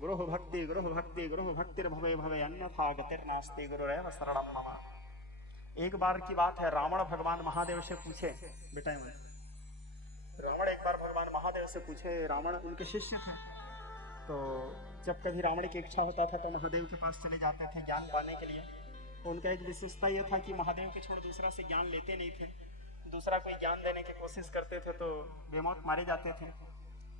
गुरुः भक्ति गुरुः भक्ति गुरुः भक्तिर्भवे भवे अन्यथा गतिर्नास्ति गुरुरेव शरणं मम। एक बार की बात है, रावण भगवान महादेव से पूछे, बेटा रावण एक बार भगवान महादेव से पूछे, रावण उनके शिष्य थे, तो जब कभी रावण की इच्छा होता था तो महादेव के पास चले जाते थे ज्ञान पाने के लिए। तो उनका एक विशेषता यह था कि महादेव के छोड़ दूसरा से ज्ञान लेते नहीं थे। दूसरा कोई ज्ञान देने की कोशिश करते थे तो बेमौत मारे जाते थे,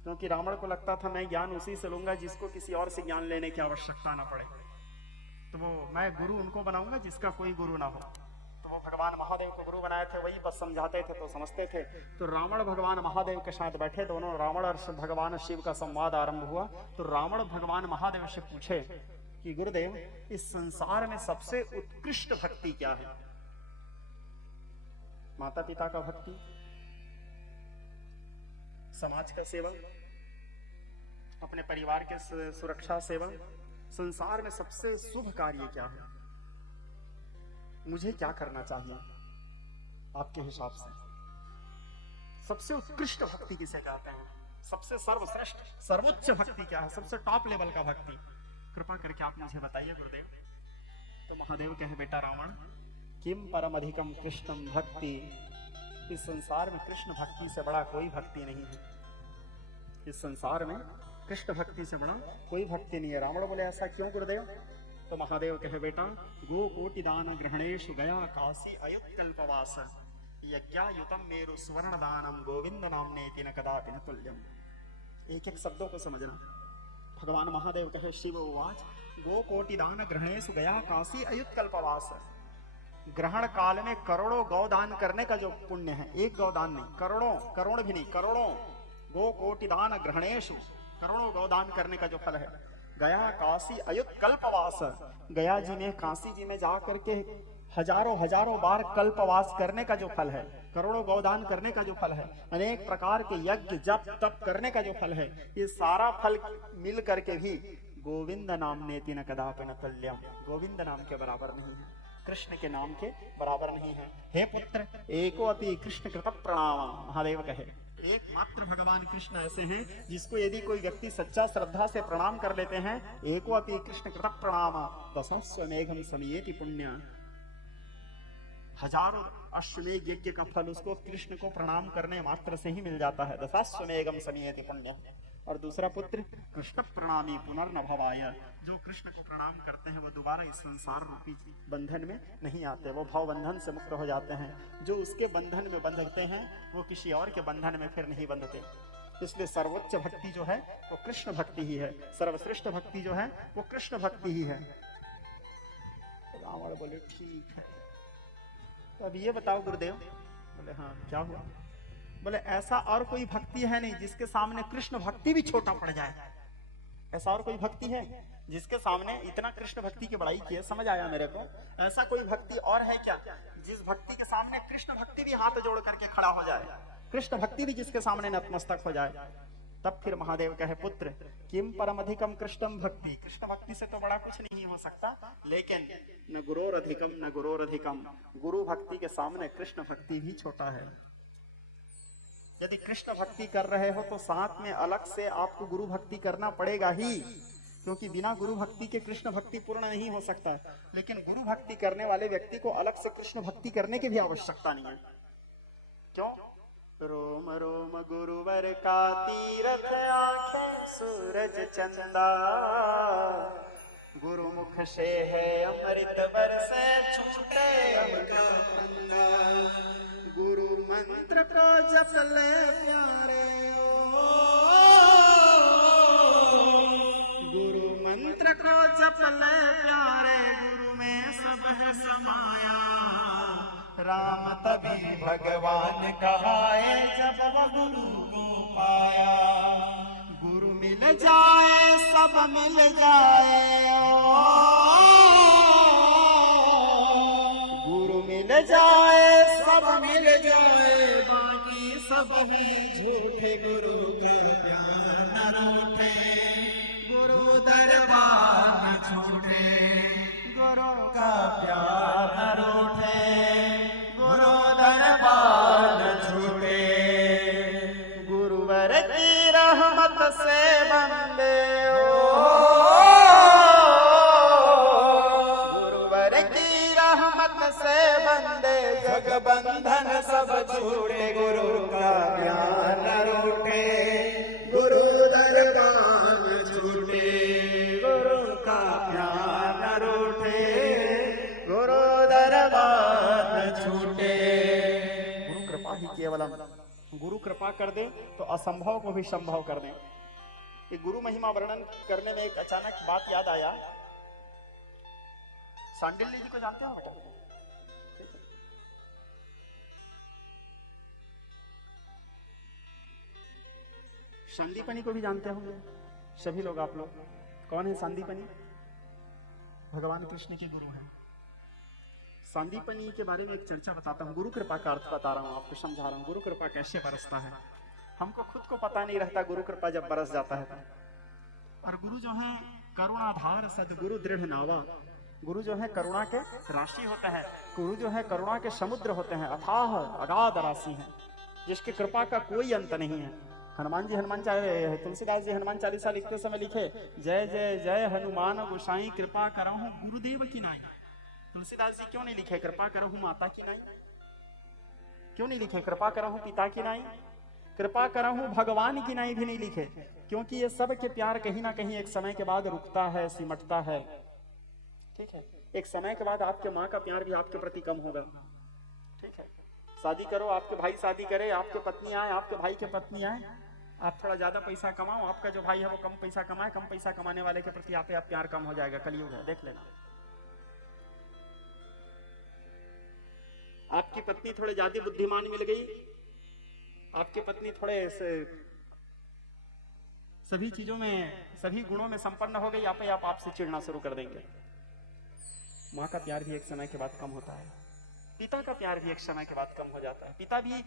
क्योंकि रावण को लगता था मैं ज्ञान उसी से लूंगा जिसको किसी और से ज्ञान लेने की आवश्यकता ना पड़े, तो वो मैं गुरु उनको बनाऊंगा जिसका कोई गुरु ना हो। तो वो भगवान महादेव को गुरु बनाए थे, वही बस समझाते थे तो समझते थे। तो रावण भगवान महादेव के साथ बैठे, दोनों रावण और भगवान शिव का संवाद आरंभ हुआ। तो रावण भगवान महादेव से पूछे कि गुरुदेव, इस संसार में सबसे उत्कृष्ट भक्ति क्या है? माता पिता का भक्ति, समाज का सेवा, अपने परिवार के सुरक्षा सेवा, संसार में सबसे शुभ कार्य क्या है? मुझे क्या करना चाहिए आपके हिसाब से? सबसे उत्कृष्ट भक्ति किसे कहते हैं? सबसे सर्वश्रेष्ठ सर्वोच्च भक्ति क्या है? सबसे टॉप लेवल का भक्ति कृपा करके आप मुझे बताइए गुरुदेव। तो महादेव कहे, बेटा रावण, किम परम अधिकम कृष्णम भक्ति, इस संसार में कृष्ण भक्ति से बड़ा कोई भक्ति नहीं है। इस संसार में कृष्ण भक्ति से बड़ा कोई भक्ति नहीं है। रावण बोले, ऐसा क्यों गुरुदेव? तो महादेव कहे, बेटा, गो कोटि दान ग्रहणेशु गया काशी अयुत कल्पवास, यज्ञायुतम मेरु स्वर्ण दानम गोविंद नामनेति न कदापि न तुल्यम। एक एक शब्दों को समझना। भगवान महादेव कहे, शिव उवाच, गो कोटि दान ग्रहणेशु गया काशी अयुत कल्पवास। ग्रहण काल में करोड़ों गौदान करने का जो पुण्य है, एक गौदान नहीं, करोड़ों, करोड़ भी नहीं, करोड़ों, गो कोटि दान ग्रहणेशु, करोड़ों गौदान करने का जो फल है। गया काशी अयुत कल्पवास, गया जी में, काशी जी में जा करके हजारों हजारों बार कल्पवास करने का जो फल है, करोड़ों गौदान करने का जो फल है, अनेक प्रकार के यज्ञ जप तप करने का जो फल है, ये सारा फल मिल करके भी गोविंद नाम नेति न कदापि न तुल्यम, गोविंद नाम के बराबर नहीं है, कृष्ण के नाम के बराबर नहीं है। हे पुत्र, एको अपि कृष्ण कृत प्रणाम। महादेव कहे, एकमात्र भगवान कृष्ण ऐसे हैं जिसको यदि कोई व्यक्ति सच्चा श्रद्धा से प्रणाम कर लेते हैं, एको अपि कृष्ण कृत प्रणाम दशस्वमेघम समयेति पुण्य। हजारों अश्वमेघ यज्ञ का फल उसको कृष्ण को प्रणाम करने मात्र से ही मिल जाता है, दशाश्वमेघम समयेति पुण्य। और दूसरा पुत्र, कृष्ण प्रणामी पुनर्न भवाय, जो कृष्ण को प्रणाम करते हैं वो दोबारा इस संसार रूपी बंधन में नहीं आते, वो भाव बंधन से मुक्त हो जाते हैं। जो उसके बंधन में बंधते हैं वो किसी और के बंधन में फिर नहीं बंधते। इसलिए सर्वोच्च भक्ति जो है वो कृष्ण भक्ति ही है, सर्वश्रेष्ठ भक्ति जो है वो कृष्ण भक्ति ही है। रावण बोले, ठीक है, तो अब ये बताओ गुरुदेव। बोले, हाँ क्या हुआ? बोले, ऐसा और कोई भक्ति है नहीं जिसके सामने कृष्ण भक्ति भी छोटा पड़ जाए। ऐसा और कोई भक्ति है जिसके सामने इतना कृष्ण भक्ति की बड़ाई की है? समझ आया मेरे को? ऐसा कोई भक्ति और है क्या जिस भक्ति के सामने कृष्ण भक्ति भी हाथ जोड़ करके खड़ा हो जाए, कृष्ण भक्ति भी जिसके सामने नतमस्तक हो जाए? तब फिर महादेव कहे, पुत्र, किम परम अधिकम कृष्णम भक्ति, कृष्ण भक्ति से तो बड़ा कुछ नहीं हो सकता, लेकिन न गुरोर अधिकम न गुरोर अधिकम, गुरु भक्ति के सामने कृष्ण भक्ति भी छोटा है। यदि कृष्ण भक्ति कर रहे हो तो साथ में अलग से आपको गुरु भक्ति करना पड़ेगा ही, क्योंकि बिना गुरु भक्ति के कृष्ण भक्ति पूर्ण नहीं हो सकता है। लेकिन गुरु भक्ति करने वाले व्यक्ति को अलग से कृष्ण भक्ति करने की भी आवश्यकता नहीं है। क्यों? रोम रोम गुरुवर का तीरथ आंखें सूरज चंदा, गुरुमुख से है अमृत बरसे छूटे अमृत फंदा, गुरु मंत्र को जप ले प्यारे ओ, गुरु मंत्र को जप ले प्यारे, गुरु में सब है समाया, राम तभी भगवान कहाए जब वह गुरु को पाया, गुरु मिल जाए सब मिल जाए ओ, गुरु मिल जाए सब मिल जाए, बाकी सब है झूठे, गुरु का प्यार न रूठे, गुरु दरबार न छूटे, गुरु का प्यार न रूठे, गुरु दरबार न छूटे, गुरुवर की रहमत से बंदे ओ, केवलम। गुरु कृपा कर दे तो असंभव को भी संभव कर दे। ये गुरु महिमा वर्णन करने में एक अचानक बात याद आया। सांडिल्य जी को जानते हो बेटा? सांदीपनी को भी जानते होंगे सभी लोग, आप लोग। कौन है सांदीपनी? भगवान कृष्ण के गुरु हैं। सांदीपनी के बारे में एक चर्चा बताता हूँ। गुरु कृपा का अर्थ बता रहा हूँ, आपको समझा रहा हूँ। गुरु कृपा कैसे बरसता है, हमको खुद को पता नहीं रहता गुरु कृपा जब बरस जाता है तो। और गुरु जो है करुणाधार सदगुरु दृढ़ नावा। गुरु जो है करुणा के राशि होते हैं, गुरु जो है करुणा के समुद्र होते हैं, अथाह अगाध राशि हैं, जिसकी कृपा का कोई अंत नहीं है। हनुमान जी तुलसीदास जी हनुमान चालीसा लिखते समय लिखे, जय जय जय हनुमान गोसाई कृपा करहु गुरुदेव की नाई। तुलसीदास जी क्यों नहीं लिखे कृपा करहु माता की नाई? क्यों नहीं लिखे कृपा करहु पिता की नाई? कृपा करहु भगवान की नाई भी नहीं लिखे, क्योंकि ये सब के प्यार कहीं ना कहीं एक समय के बाद रुकता है, सिमटता है। ठीक है, एक समय के बाद आपके माँ का प्यार भी आपके प्रति कम होगा। ठीक है, शादी करो, आपके भाई शादी करे, आपके पत्नी आए, आपके भाई के पत्नी आए, आप थोड़ा ज्यादा पैसा कमाओ, आपका जो भाई है वो कम पैसा कमाए, कम पैसा कमाने वाले के प्रति आप प्यार कम हो जाएगा। कलयुग है, देख लेना। आपकी पत्नी थोड़ी ज्यादा बुद्धिमान मिल गई, आपकी पत्नी थोड़े सभी चीजों में, सभी गुणों में संपन्न हो गई, आप आपसे चिढ़ना शुरू कर देंगे। माँ का प्यार भी एक समय के बाद कम होता है, पिता का प्यार भी एक समय के बाद कम हो जाता है। पिता भी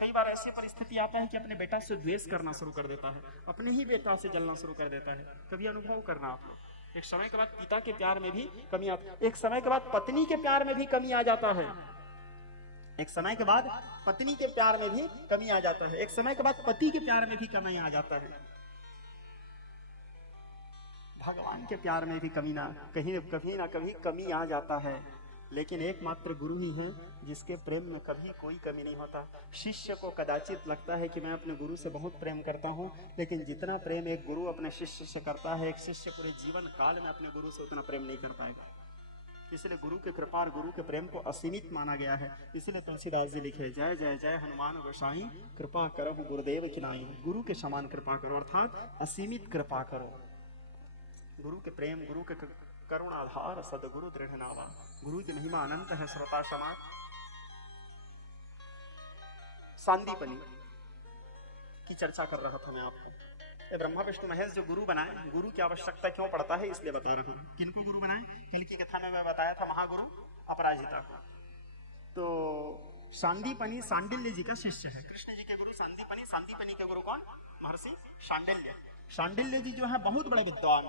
कई बार ऐसी परिस्थिति आता है कि अपने बेटा से द्वेष करना शुरू कर देता है, अपने ही बेटा से जलना शुरू कर देता है। कभी अनुभव करना आप लोग। एक समय के बाद पिता के प्यार में भी कमी आती है, एक समय के बाद पत्नी के प्यार में भी कमी आ जाता है, एक समय के बाद पत्नी के प्यार में भी कमी आ जाता है, एक समय के बाद पति के प्यार में भी कमी आ जाता है। भगवान के प्यार में भी कभी ना कभी कमी आ जाता है। लेकिन एकमात्र गुरु ही है जिसके प्रेम में कभी कोई कमी नहीं होता। शिष्य को कदाचित लगता है कि मैं अपने गुरु से बहुत प्रेम करता हूँ, लेकिन जितना प्रेम एक गुरु अपने शिष्य से करता है, एक शिष्य पूरे जीवन काल में अपने गुरु से उतना प्रेम नहीं कर पाएगा। इसलिए गुरु की कृपा और गुरु के प्रेम को असीमित माना गया है। इसलिए तुलसीदास जी लिखे, जय जय जय हनुमान गोसाई कृपा करहु गुरुदेव की नाई। गुरु के समान कृपा करो, अर्थात असीमित कृपा करो। गुरु के प्रेम, गुरु के करुणाधार सदगुरु दृढ़ नावा। गुरु की महिमा अनंत है श्रोता समाज। सांदीपनी की चर्चा कर रहा था मैं आपको। ये ब्रह्मा विष्णु महेश जो गुरु बनाए, गुरु की आवश्यकता क्यों पड़ता है इसलिए बता रहा हूँ। किनको गुरु बनाए? कल की कथा में मैं बताया था महागुरु अपराजिता को। तो सांदीपनी सांडिल्य जी का शिष्य है। कृष्ण जी के गुरु सांदीपनी, सांदीपनी के गुरु कौन? महर्षि शांडिल्य। शांडिल्य जी जो है बहुत बड़े विद्वान,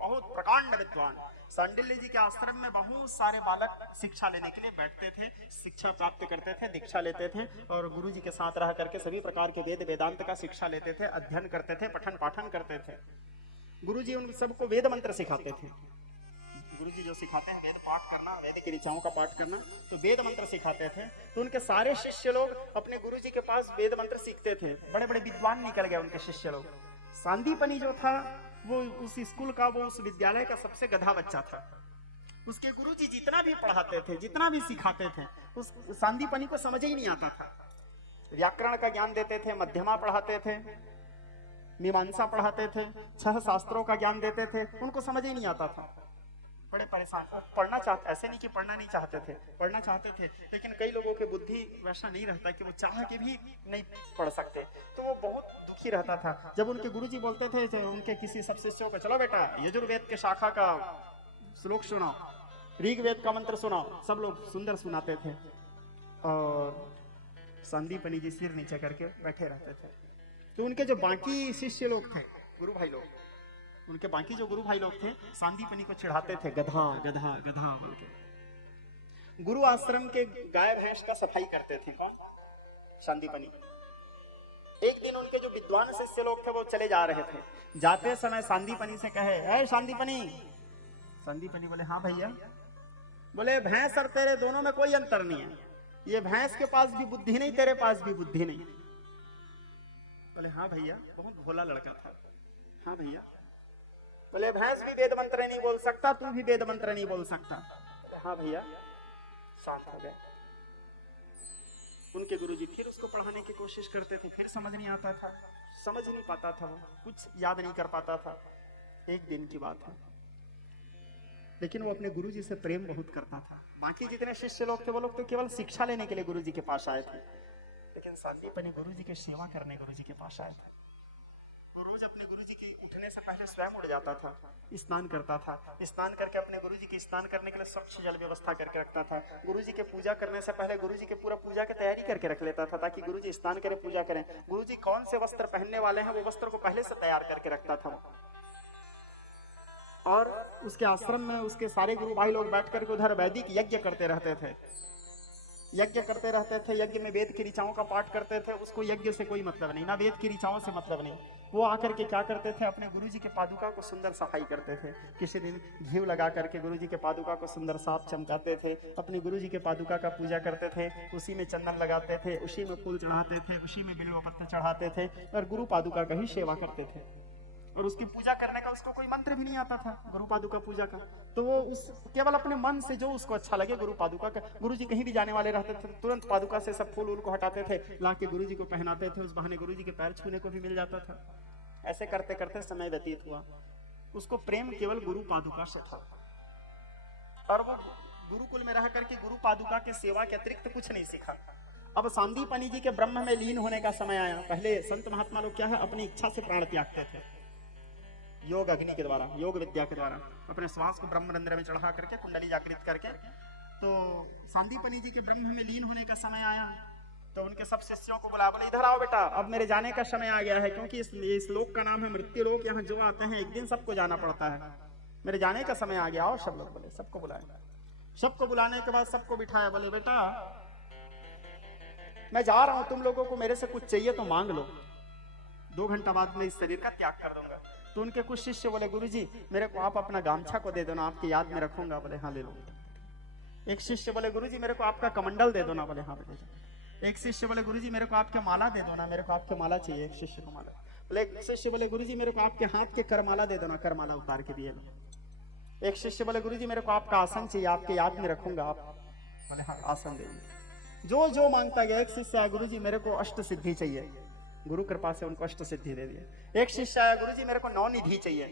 बहुत प्रकांड विद्वान। सांडिल्य जी के आश्रम में बहुत सारे बालक शिक्षा लेने के लिए बैठते थे, शिक्षा प्राप्त करते थे, दीक्षा लेते थे और गुरु जी के साथ रह करके सभी प्रकार के वेद वेदांत का शिक्षा लेते थे, अध्ययन करते थे, पठन पाठन करते थे। गुरु जी उन सबको वेद मंत्र सिखाते थे। गुरु जी जो सिखाते हैं वेद पाठ करना, वेद की ऋचाओं का पाठ करना, तो वेद मंत्र सिखाते थे। तो उनके सारे शिष्य लोग अपने गुरु जी के पास वेद मंत्र सीखते थे। बड़े बड़े विद्वान निकल गए उनके शिष्य लोग। सांदीपनी जो था वो उस स्कूल का, वो उस विद्यालय का सबसे गधा बच्चा था। उसके गुरुजी जितना भी पढ़ाते थे, जितना भी सिखाते थे, उस सांदीपनी को समझ ही नहीं आता था। व्याकरण का ज्ञान देते थे, मध्यमा पढ़ाते थे, मीमांसा पढ़ाते थे, 6 शास्त्रों का ज्ञान देते थे, उनको समझ ही नहीं आता था। बड़े परेशान। पढ़ना चाहते, ऐसे नहीं कि पढ़ना नहीं चाहते थे, पढ़ना चाहते थे, लेकिन कई लोगों की बुद्धि वैसा नहीं रहता कि वो चाह के भी नहीं पढ़ सकते, तो वो बहुत दुखी रहता था। जब उनके गुरुजी बोलते थे तो उनके किसी सब शिष्यों को, चलो बेटा यजुर्वेद के शाखा का श्लोक सुनाओ, ऋग्वेद का मंत्र सुनाओ, सब लोग सुंदर सुनाते थे और सांदीपनी जी सिर नीचे करके बैठे रहते थे। तो उनके जो बाकी शिष्य लोग थे, गुरु भाई लोग, उनके बाकी जो गुरु भाई लोग थे सांदीपनी को चिढ़ाते थे, गधा गधा गधा बोल के। गुरु आश्रम के गाय भैंस का सफाई करते थे कौन? सांदीपनी। एक दिन उनके जो विद्वान शिष्य लोग थे वो चले जा रहे थे, जाते समय सांदीपनी से कहे, ऐ सांदीपनी। सांदीपनी बोले, हाँ भैया। बोले, भैंस और तेरे दोनों में कोई अंतर नहीं है, ये भैंस के पास भी बुद्धि नहीं, तेरे पास भी बुद्धि नहीं। बोले, हाँ भैया। बहुत भोला लड़का था। हाँ भैया। बोले, भैंस भी वेद मंत्र नहीं बोल सकता, तू भी वेद मंत्र नहीं बोल सकता। हाँ भैया। शांत हो गए। उनके गुरुजी फिर उसको पढ़ाने की कोशिश करते थे, फिर समझ नहीं आता था, समझ नहीं पाता था, वो कुछ याद नहीं कर पाता था। एक दिन की बात है, लेकिन वो अपने गुरुजी से प्रेम बहुत करता था। बाकी जितने शिष्य लोग थे वो लोग तो केवल शिक्षा लेने के लिए गुरुजी के पास आए थे, लेकिन सांदीपनि गुरुजी की सेवा करने गुरुजी के पास आए थे। वो रोज अपने गुरुजी के उठने से पहले स्वयं उठ जाता था, स्नान करता था, स्नान करके अपने गुरुजी की स्नान करने के लिए स्वच्छ जल व्यवस्था करके रखता था। गुरुजी के पूजा करने से पहले गुरुजी के पूरा पूजा की तैयारी करके रख लेता था, ताकि गुरुजी स्नान करें, पूजा करें। गुरुजी कौन से वस्त्र पहनने वाले हैं वो वस्त्र को पहले से तैयार करके रखता था। और उसके आश्रम में उसके सारे गुरु भाई लोग बैठ करके उधर वैदिक यज्ञ करते रहते थे, यज्ञ करते रहते थे। यज्ञ में वेद की ऋचाओं का पाठ करते थे। उसको यज्ञ से कोई मतलब नहीं, ना वेद की ऋचाओं से मतलब नहीं। वो आकर के क्या करते थे, अपने गुरुजी के पादुका को सुंदर सफाई करते थे। किसी दिन घी लगा करके गुरुजी के पादुका को सुंदर साफ चमकाते थे, अपने गुरुजी के पादुका का पूजा करते थे, उसी में चंदन लगाते थे, उसी में फूल चढ़ाते थे, उसी में बिल्व पत्र चढ़ाते थे और गुरु पादुका का ही सेवा करते थे। और उसकी पूजा करने का उसको कोई मंत्र भी नहीं आता था, गुरु पादुका पूजा का। तो वो उस केवल अपने मन से जो उसको अच्छा लगे गुरु पादुका का, गुरुजी कहीं भी जाने वाले रहते थे तुरंत पादुका से सब फूल को हटाते थे, लाके गुरुजी को पहनाते थे। उस बहाने गुरुजी के पैर छूने को भी मिल जाता था। ऐसे करते करते समय व्यतीत हुआ। उसको प्रेम केवल गुरु पादुका से था, और वो गुरुकुल में रह करके गुरु पादुका के सेवा के अतिरिक्त कुछ नहीं सीखा। अब सांदीपनि जी के ब्रह्म में लीन होने का समय आया। पहले संत महात्मा लोग क्या है, अपनी इच्छा से प्राण त्यागते थे, योग अग्नि के द्वारा, योग विद्या के द्वारा अपने श्वास को ब्रह्म रंध्र में चढ़ा करके, कुंडली जागृत करके। तो सांदीपनि जी के ब्रह्म में लीन होने का समय आया, तो उनके सब शिष्यों को बुला, बोले इधर आओ बेटा, अब मेरे जाने का समय आ गया है, क्योंकि इस लोक का नाम है मृत्यु लोक। यहाँ जो आते हैं एक दिन सबको जाना पड़ता है, मेरे जाने का समय आ गया। आओ सब लोग, बोले सबको बुलाए। सबको बुलाने के बाद सबको बिठाया, बोले बेटा मैं जा रहा हूं, तुम लोगों को मेरे से कुछ चाहिए तो मांग लो, 2 घंटा बाद मैं इस शरीर का त्याग कर दूंगा। तो उनके कुछ शिष्य बोले गुरुजी मेरे को आप अपना गामछा को दे दो ना, आपकी याद में रखूंगा। बोले हाँ ले लो। एक शिष्य बोले गुरुजी मेरे को आपका कमंडल दे दो ना। बोले हाँ बेटे। एक शिष्य बोले गुरुजी मेरे को आपके माला दे दो ना, मेरे को आपके माला चाहिए। एक शिष्य को माला। बोले एक शिष्य बोले गुरुजी मेरे को आपके हाथ के करमाला दे दो ना, करमाला उतार के दिए लो। एक शिष्य बोले गुरुजी मेरे को आपका आसन चाहिए, आपके याद में रखूंगा आप। बोले हाँ आसन दे दीजिए। जो जो मांगता गया। एक शिष्य आया गुरुजी मेरे को अष्ट सिद्धि चाहिए, गुरु कृपा से उनको अष्ट सिद्धि दे दिए। एक शिष्य आया गुरुजी मेरे को 9 निधि चाहिए।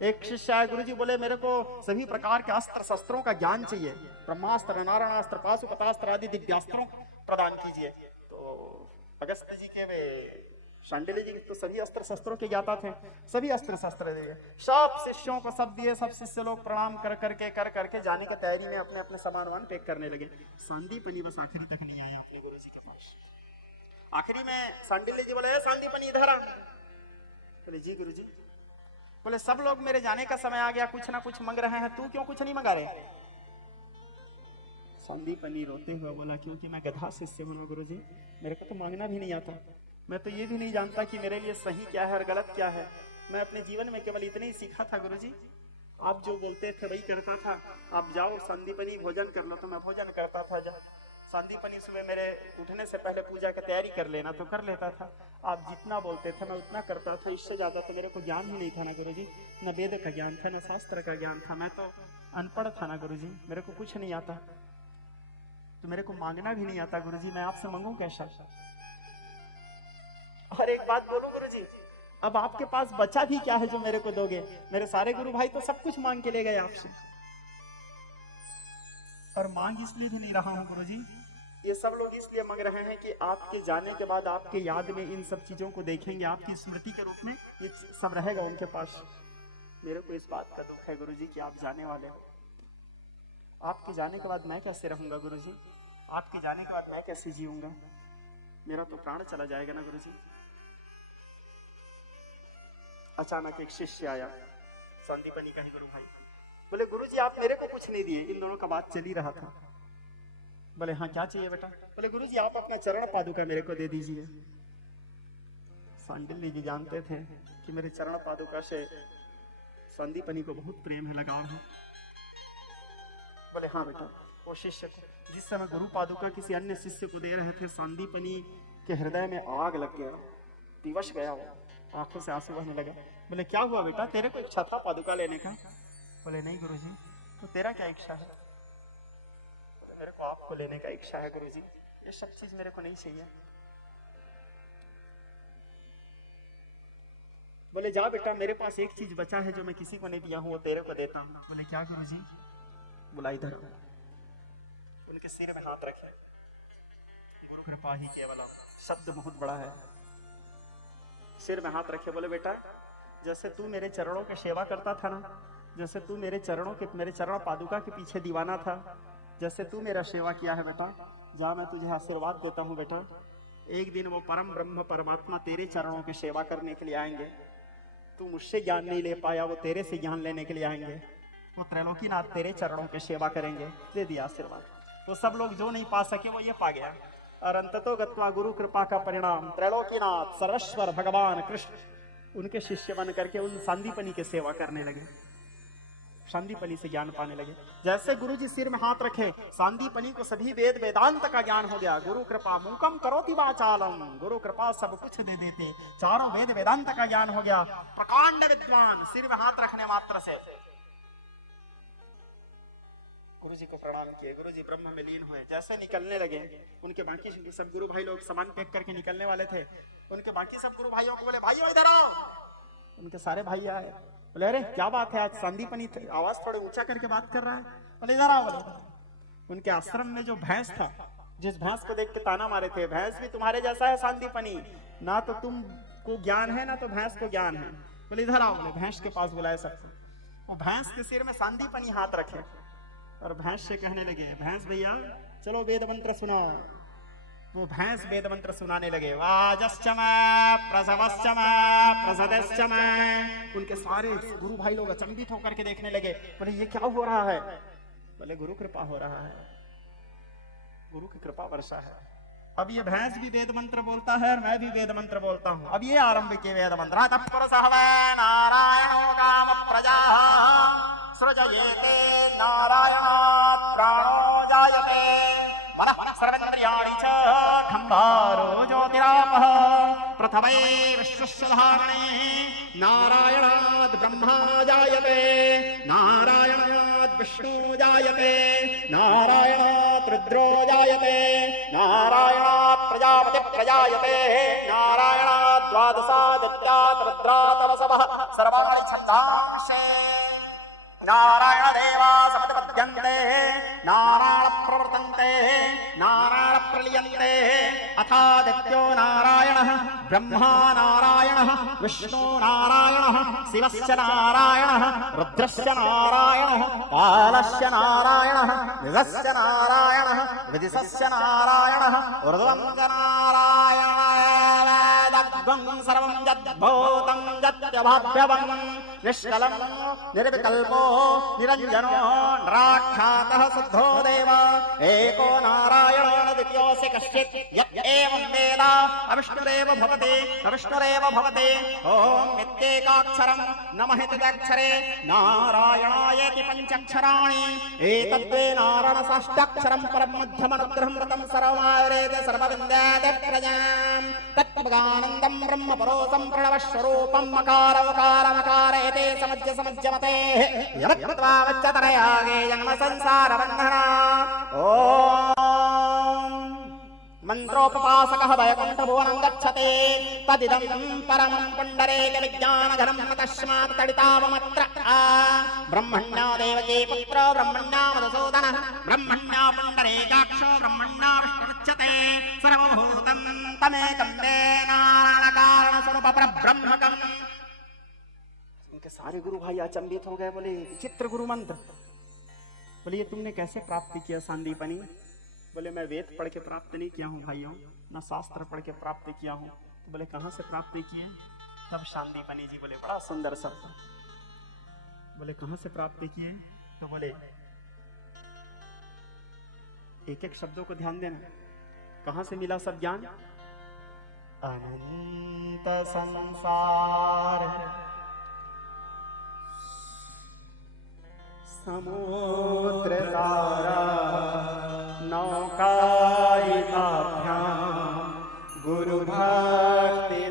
एक शिष्य आया गुरुजी बोले मेरे को सभी प्रकार के अस्त्र शस्त्रों का ज्ञान चाहिए, ब्रह्मास्त्र, नारायणास्त्र, पाशुपतास्त्र आदि दिव्यास्त्रों प्रदान कीजिए। तो अगस्त्य जी के वे शांडिल्य जी तो सभी अस्त्र शस्त्रों के ज्ञाता थे, सभी अस्त्र शस्त्र दिए। सब शिष्यों को सब दिए। सब शिष्य लोग प्रणाम कर करके जाने की तैयारी में अपने अपने सामान पैक करने लगे। सांदीपनि बस आखिरी तक नहीं आया अपने गुरु जी के पास। आखिरी में सांडिल्य जी बोले सांदीपनि इधर आ। बोले जी गुरु जी। बोले सब लोग मेरे जाने का समय आ गया, कुछ ना कुछ मांग रहे हैं, तू क्यों कुछ नहीं मंगा रहे? सांदीपनि रोते हुए बोला क्योंकि मैं गधा शिष्य हूं गुरु जी, मेरे को तो मांगना भी नहीं आता। मैं तो ये भी नहीं जानता कि मेरे लिए सही क्या है और गलत क्या है। मैं अपने जीवन में केवल इतना ही सीखा था गुरु जी, आप जो बोलते थे वही करता था। आप जाओ सांदीपनि भोजन कर लो, तो मैं भोजन करता था। सांदीपनि सुबह मेरे उठने से पहले पूजा की तैयारी कर लेना तो कर लेता था। आप जितना बोलते थे मैं उतना करता था, इससे ज्यादा तो मेरे को ज्ञान ही नहीं था ना गुरुजी। न वेद का ज्ञान था, न शास्त्र का ज्ञान था। मैं तो अनपढ़ था ना गुरुजी, मेरे को कुछ नहीं आता, तो मेरे को मांगना भी नहीं आता गुरुजी, मैं आपसे मांगू कैसा? और एक बात बोलो गुरुजी, अब आपके पास बचा भी क्या है जो मेरे को दोगे? मेरे सारे गुरु भाई तो सब कुछ मांग के ले गए आपसे, और मांग इसलिए भी नहीं रहा हूं गुरुजी। ये सब लोग इसलिए मांग रहे हैं कि आपके जाने के बाद आपके याद में इन सब चीजों को देखेंगे, आपकी स्मृति के रूप में ये सब रहेगा उनके पास। मेरे को इस बात का दुख है गुरुजी कि आप जाने वाले हो। आपके जाने के बाद मैं कैसे रहूंगा गुरुजी? आपके जाने के बाद मैं कैसे जीऊंगा? मेरा तो प्राण चला जाएगा ना गुरुजी। अचानक एक शिष्य आया, सांदीपनि का ही गुरु भाई। बोले गुरुजी आप मेरे को कुछ नहीं दिए। इन दोनों का बात चल ही रहा था। बोले हाँ क्या चाहिए बेटा? बोले गुरुजी आप अपना चरण पादुका मेरे को दे दीजिए। सांडिल्य जी जानते थे कि मेरे चरण पादुका से सांदीपनि को बहुत प्रेम है, लगाव है। बोले हाँ बेटा। वो शिष्य को जिस समय गुरु पादुका किसी अन्य शिष्य को दे रहे थे, सांदीपनि के हृदय में आग लग गया, विवश गया, वो आंखों से आंसू बहने लगा। बोले क्या हुआ बेटा, तेरे को इच्छा था पादुका लेने का? बोले नहीं गुरुजी। तो तेरा क्या इच्छा है? बोले मेरे को आपको लेने का इच्छा है गुरुजी। ये सब चीज मेरे को नहीं चाहिए। बोले जा बेटा, मेरे पास एक चीज बचा है जो मैं किसी को नहीं दिया हूं, वो तेरे को देता हूं। बोले क्या गुरुजी? बोला इधर। उनके सिर में हाथ रखे, गुरु कृपा ही केवलम, शब्द बहुत बड़ा है। सिर में हाथ रखे, बोले बेटा जैसे तू मेरे चरणों की सेवा करता था ना, जैसे तू मेरे चरण पादुका के पीछे दीवाना था, जैसे तू मेरा सेवा किया है बेटा, जा मैं तुझे आशीर्वाद देता हूं बेटा, एक दिन वो परम ब्रह्म परमात्मा तेरे चरणों की सेवा करने के लिए आएंगे। तू मुझसे ज्ञान नहीं ले पाया, वो तेरे से ज्ञान लेने के लिए आएंगे। वो त्रैलोकीनाथ तेरे चरणों की सेवा करेंगे। दे दिया आशीर्वाद। तो सब लोग जो नहीं पा सके वो ये पा गया। और अंततो गत्वा गुरु कृपा का परिणाम त्रैलोकीनाथ सर्वेश्वर भगवान कृष्ण उनके शिष्य बन करके उन सांदीपनी की सेवा करने लगे, सांदीपनी से ज्ञान पाने लगे। जैसे गुरु जी सिर में हाथ रखे, सांदीपनी को सभी वेद वेदांत का ज्ञान हो गया। गुरु कृपा मूकम करोति वाचालम, गुरु कृपा सब कुछ दे देते। चारों वेद वेदांत का ज्ञान हो गया। प्रकांड विद्वान, सिर में हाथ रखने मात्र से। गुरु जी को प्रणाम किए, गुरु जी ब्रह्म में लीन हुए। जैसे निकलने लगे, उनके बाकी सब गुरु भाई लोग सामान पैक करके निकलने वाले थे। उनके बाकी सब गुरु भाइयों को बोले भाइयों इधर आओ। उनके सारे भाई आए, बोले अरे क्या बात है, आज सांदीपनी आवाज थोड़े ऊंचा करके बात कर रहा है। बोले इधर आओ। बोले उनके आश्रम में जो भैंस था, जिस भैंस को देख के ताना मारे थे, भैंस भी तुम्हारे जैसा है सांदीपनी, ना तो तुमको ज्ञान है ना तो भैंस को ज्ञान है। बोले इधर आओ। बोले भैंस के पास बुलाए सबको। वो भैंस के सिर में सांदीपनी हाथ रखे और भैंस से कहने लगे, भैंस भैया चलो वेद मंत्र सुनाओ। वो भैंस वेद मंत्र सुनाने लगे। वाजश्चम प्रसवश्चम प्रसदश्चम। उनके सारे गुरु भाई लोग अचंभित होकर के देखने लगे। बोले ये क्या हो रहा है? बोले गुरु कृपा हो रहा है, गुरु की कृपा वर्षा है। अब ये भैंस भी वेद मंत्र बोलता है और मैं भी वेद मंत्र बोलता हूँ। अब ये आरंभ के वेद मंत्र। नारायणो काम प्रजा सृजयेते नारायणात् प्राणो जायते मनः सर्वेन्द्रियाणि च खम्भारो ज्योतिरापः प्रथमै विश्वस्य धारणे नारायणात् ब्रह्मा जायते नारायणात् विष्णु जायते नारायणात् रुद्रो जायते नारायणात् प्रजापति प्रजायते नारायणात् द्वादशादित्यात् रुद्रात् वसवः सर्वाणि छन्दांसि नारायण देवा समतिपद्यन्ते नारायण प्रवर्तन्ते नारायण प्रलीयन्ते अथादित्यो नारायणः ब्रह्मा नारायणः विष्णु नारायणः शिवस्य नारायणः रुद्रस्य नारायणः कालस्य नारायणः निजस्य नारायणः विदिशस्य नारायणः ऊर्ध्वं च नारायण वेदग्ध्वं सर्वं यद्भूतं यद्यभाव्यवं निष्कलं निर्विकल्पो निरंजनो निराख्यातः शुद्धो देव एको नारायणो न द्वितीयोऽसि कश्चित् यत् एवं वेद अविष्णुरेव भवति ॐ इत्येकाक्षरं नमः तदक्षरे नारायणायेति पञ्चाक्षराणि एतद्वे नारायण साष्टाक्षरं परं मध्यमनुग्रहं व्रतं सर्वमायुरेति सर्वविन्द्याति प्रजां तत्त्वगानन्दं ब्रह्म परोसं प्रणवस्वरूपं मकारवकारमकारेति समज्जमते यमत्वा वच्चतरयागे जन्म संसार बन्धना ओम मंत्रोपपासकः वैकुण्ठभुवनं गच्छति तदिदं परमं पुण्डरीक विज्ञानघनं तस्मात् तडितावमत्र ब्रह्मण्यो देवकी पुत्रो ब्रह्मण्यो मधुसूदनः ब्रह्मण्यो पुण्डरीकाक्षो ब्रह्मण्यो विष्णुरुच्यते सर्वभूतं तमेकं नारायणकारणस्वरूप परब्रह्मकम्। उनके सारे गुरु भाई अचंभित हो गए। बोले चित्र गुरु मंत्र। बोले ये तुमने कैसे प्राप्त किया सांदीपनी? बोले मैं वेद पढ़ के प्राप्त नहीं किया हूँ भाइयों, ना शास्त्र पढ़ के प्राप्त किया हूँ। तो बोले कहाँ से प्राप्त किए? तब सांदीपनी जी बोले बड़ा सुंदर शब्द। बोले कहाँ से प्राप्त किए? तो बोले एक एक शब्दों को ध्यान देना, कहाँ से मिला सब ज्ञान? अनंत संसार समुद्र तारा नौकायिताभ्यां गुरु भक्तिदाभ्यां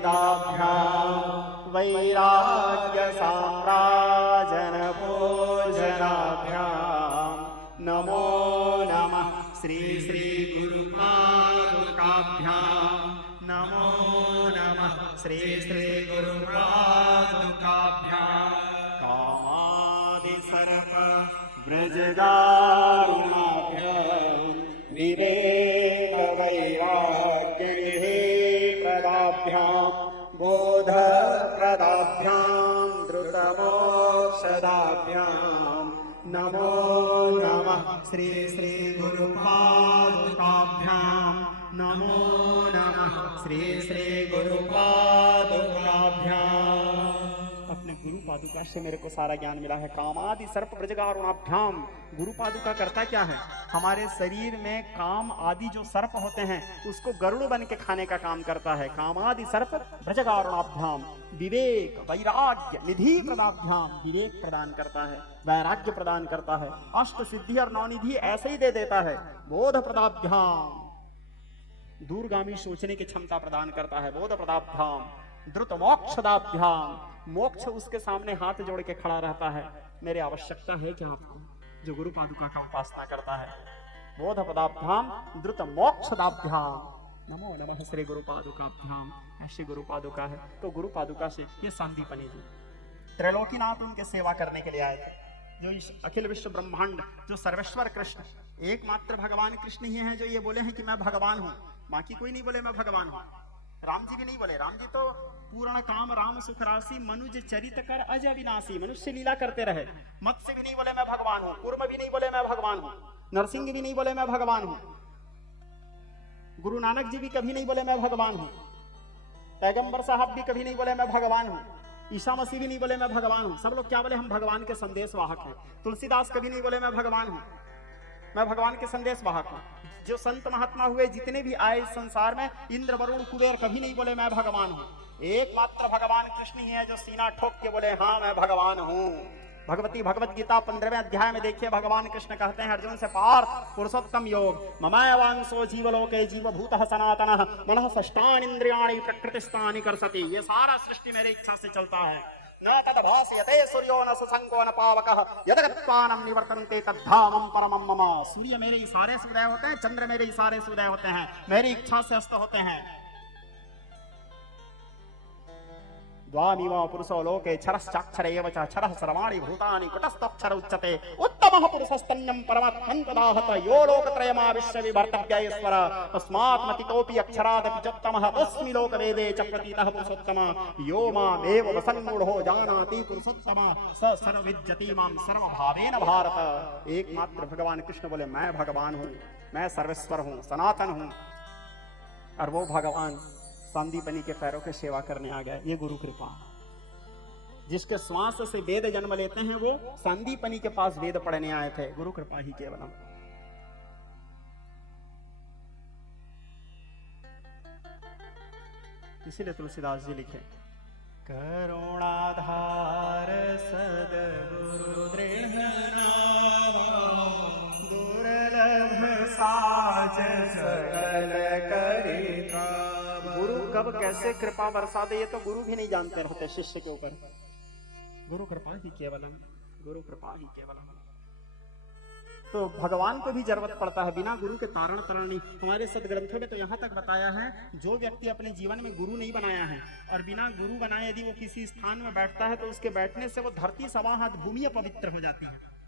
वैराग्य साम्राजन भोजनाभ्यां नमो नमः श्री श्री गुरुपाद श्री श्री गुरु पादुकाभ्याम कामादि सर्प ब्रजदारुणाभ्याम विवेक वैराग्य निधि प्रदाभ्याम बोध प्रदाभ्याम द्रुत मोक्षदाभ्याम नमो नमः श्री श्री गुरु पादुकाभ्याम नमो नमः श्री श्री गुरु पादुकाभ्याम। अपने गुरु पादुका से मेरे को सारा ज्ञान मिला है। कामादि सर्प ब्रजगारुणाभ्याम, गुरु पादुका करता क्या है? हमारे शरीर में काम आदि जो सर्प होते हैं उसको गरुड़ बन के खाने का काम करता है। कामादि सर्प ब्रजगारुणाभ्याम विवेक वैराग्य निधि प्रदाभ्याम, विवेक प्रदान करता है, वैराग्य प्रदान करता है, अष्ट सिद्धि और नौनिधि ऐसे ही दे देता है। बोध प्रदाभ्याम, दूरगामी सोचने की क्षमता प्रदान करता है। बोध प्रदाभ्याम द्रुत मोक्षदाभ्याम, मोक्ष उसके सामने हाथ जोड़ के खड़ा रहता है। मेरी आवश्यकता है क्या आपको जो गुरु पादुका का उपासना करता है? बोध पदाभ्याम द्रुत मोक्षदाभ्याम नमो नमः श्री गुरु पादुकाभ्याम। ऐसी गुरु पादुका है। तो गुरु पादुका से ये सांदीपनि जी त्रैलोकीनाथ उनके सेवा करने के लिए आए थे। जो इस अखिल विश्व ब्रह्मांड, जो सर्वेश्वर कृष्ण, एकमात्र भगवान कृष्ण ही हैं जो ये बोले हैं कि मैं भगवान हूँ। बाकी कोई नहीं बोले मैं भगवान हूँ। राम जी भी नहीं बोले। राम जी तो पूर्ण काम राम सुख राशि मनुज चरित कर अज अविनाशी, मनुष्य लीला करते रहे। मत्स्य भी नहीं बोले मैं भगवान हूँ। कूर्म भी नहीं बोले मैं भगवान हूँ। नरसिंह भी नहीं बोले मैं भगवान हूँ। गुरु नानक जी भी कभी नहीं बोले मैं भगवान हूँ। पैगंबर साहब भी कभी नहीं बोले मैं भगवान हूँ। ईसा मसीह भी नहीं बोले मैं भगवान हूँ। सब लोग क्या बोले? हम भगवान के संदेश वाहक हैं। तुलसीदास कभी नहीं बोले मैं भगवान हूँ, मैं भगवान के संदेश वाहक हूँ। जो संत महात्मा हुए जितने भी आए इस संसार में, इंद्र वरुण कुबेर कभी नहीं बोले मैं भगवान हूँ। एकमात्र भगवान कृष्ण ही है जो सीना ठोक के बोले हाँ मैं भगवान हूँ। भगवती भगवत गीता 15वें अध्याय में देखिए भगवान कृष्ण कहते हैं अर्जुन से, पार्थ पुरुषोत्तम योग ममैवांसो जीवलोके जीवभूतः सनातनः मनः षष्ठानि इंद्रियाणि प्रकृतिस्थानि कर्षति। ये सारा सृष्टि मेरी इच्छा से चलता है। न तद्भासयते सूर्यो न शशंको न पावकः यद्गत्वानं निवर्तन्ते तद्धामं परमं मम। सूर्य मेरे इशारे से उदय होते हैं, चंद्र मेरे इशारे से उदय होते हैं, मेरी इच्छा से अस्त होते हैं। द्वामिव पुरुषो लोके क्षरश्चाक्षर एव च क्षरः सर्वाणि भूतानि कुटस्थोऽक्षर उच्यते उत्तमः पुरुषस्तन्यं परमात्मन् तदाहत यो लोकत्रयमाविश्य विभर्तव्यैश्वर तस्मात् मतितोऽपि अक्षरादपि चोत्तमः तस्मै लोकवेदे च प्रतीतः पुरुषोत्तमः यो मामेव वसन्मूढो जानाति पुरुषोत्तमः स सर्वविद्यते मां सर्वभावेन भारत। एकमात्र भगवान कृष्ण बोले मैं भगवान हूँ, मैं सर्वेश्वर हूँ, सनातन हूँ। और वो भगवान सांदीपनि के पैरों की सेवा करने आ गए। ये गुरु कृपा। जिसके श्वास से वेद जन्म लेते हैं वो सांदीपनि के पास वेद पढ़ने आए थे। गुरु कृपा ही केवलम। इसीलिए तुलसीदास जी लिखे, करुणाधार सद्गुरु दृढ़ दुर्लभ साज सकल करी। गुरु कब कैसे कृपा बरसा दे ये तो गुरु भी नहीं जानते रहते शिष्य के ऊपर। गुरु कृपा ही केवलम, गुरु कृपा ही केवलम। तो भगवान को भी जरूरत पड़ता है, बिना गुरु के तारण तरण नहीं। हमारे सदग्रंथों में तो यहाँ तक बताया है, जो व्यक्ति अपने जीवन में गुरु नहीं बनाया है और बिना गुरु बनाए यदि वो किसी स्थान में बैठता है तो उसके बैठने से वो धरती सवा हाथ भूमि अपवित्र हो जाती है।